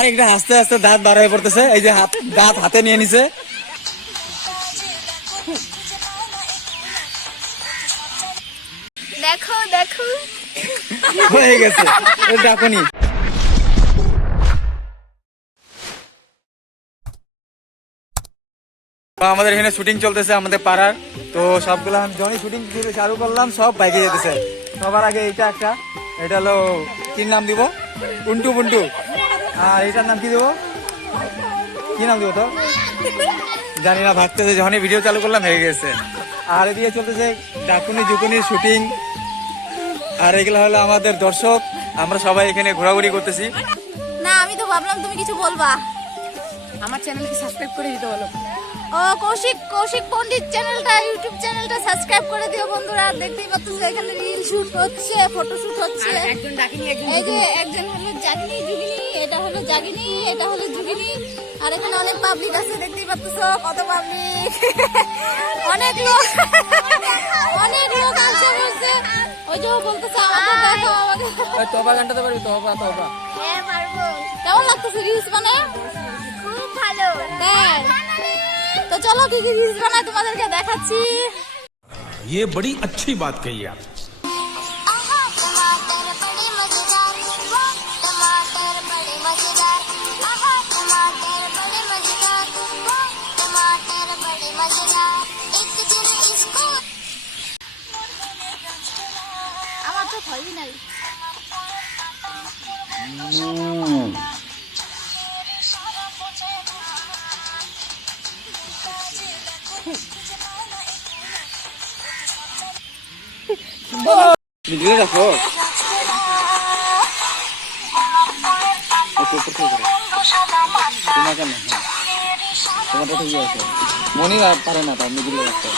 আর একটা আস্তে আস্তে দাঁত বার হয়ে পড়তেছে, এই যে দাঁত হাতে নিয়ে নিছে। দেখো দেখো হয়ে গেছে, ডাকুনি। আমাদের এখানে শুটিং চলতেছে আমাদের পাড়ার, তো সবগুলো যখনই শুটিং চালু করলাম সব বাইকে যেতেছে। সবার আগে এটা একটা, এটা হলো কি নাম দিব, উন্টু বুন্টু। আর এটার নাম কি দেবো, কি নাম দিব তো জানি না, ভাবতেছে। যখনই ভিডিও চালু করলাম হয়ে গেছে। আর এদিকে চলতেছে ডাকুনি জুকুনির শুটিং। আর এগুলো হলো আমাদের দর্শক, আমরা সবাই এখানে ঘোরাঘুরি করতেছি। না আমি তো ভাবলাম তুমি কিছু বলবা। আমার চ্যানেলকে সাবস্ক্রাইব করে দিতে বলো। ও কৌশিক পণ্ডিত চ্যানেলটা, ইউটিউব চ্যানেলটা সাবস্ক্রাইব করে দিও বন্ধুরা। দেখতেই পাচ্ছ এখানে রিল শুট হচ্ছে, ফটো শুট হচ্ছে। একজন ডাকিনি, এই যে একজন হলো জাগিনী জুগিনী, এটা হলো জাগিনী, এটা হলো জুগিনী। আর এখানে অনেক পাবলিক আছে, দেখতেই পাচ্ছ কত পাবলিক। অনেক লোক আসছে বলছে। ওই যে বলতেছে আমাকে দেখো, আমাকে। তবা গানটা তো পারবি, তবা তবা। হ্যাঁ পারবো। কেমন লাগতেছে রিলস বানায়? খুব ভালো। তাই তো চলো কি কি রিলস বানায় তোমাদেরকে দেখাচ্ছি। ये बड़ी अच्छी बात कही आप। আমার তো ভয়ই নাই। ভিডিও রাখো, তোমার কেন তোমারটা ঠিক আছে, মনে পারে না, তার মিডিলে রাখতে।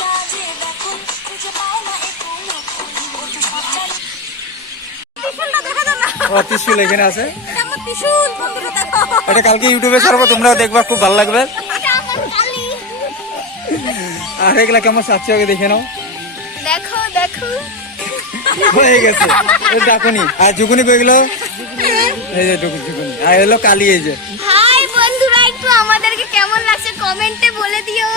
ত্রিশুল এখানে আছে, আমার ত্রিশূল বন্ধুরা দেখো। এটা কালকে ইউটিউবে ছাড়বো, তোমরা দেখবা, খুব ভালো লাগবে। এটা আমার কালি। আর এগুলা কেমন সাচ্ছি আগে দেখে নাও। দেখো দেখো হয়ে গেছে, ডাকুনি। আর জুকুনি কই গেল, এই যে জুকুনি। আর এলো কালি, এই যে। হাই বন্ধুরা, একটু আমাদেরকে কেমন লাগছে কমেন্টে বলে দিও।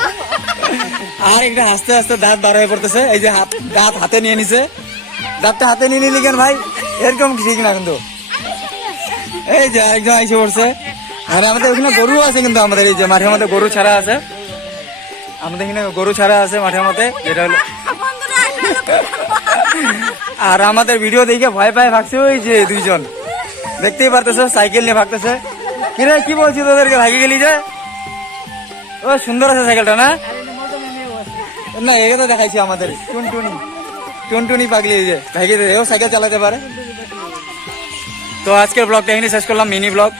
আর একটা আস্তে আস্তে দাঁত বার হয়ে পড়তেছে, এই যে দাঁত হাতে নিয়ে নিছে। দাঁতটা হাতে নিয়ে নিলি কেন ভাই, এরকম ঠিক না কিন্তু। এই যে আরেকজন আইসে পড়ছে। আর আমাদের ওখানে গরু আছে, কিন্তু আমাদের এই যে মাঠের মধ্যে গরু ছাড়া আছে, আমাদের এখানে গরু ছাড়া আছে মাঠের মধ্যে, যেটা হলো। বন্ধুরা আর আমাদের ভিডিও দেখে ভয় পায় ভাগছে ওই যে দুইজন, দেখতেই পারতেছে, সাইকেল নিয়ে ভাগতেছে। কিরে কি বলছি তোদেরকে, ভাগি গেলি যে? ও সুন্দর আছে সাইকেলটা না? না একে তো দেখাইছি আমাদের টুনটুনি পাগলি, এই যে ভাগি ও সাইকেল চালাতে পারে। তো আজকের ব্লগটা এখানে শেষ করলাম, মিনি ব্লগ।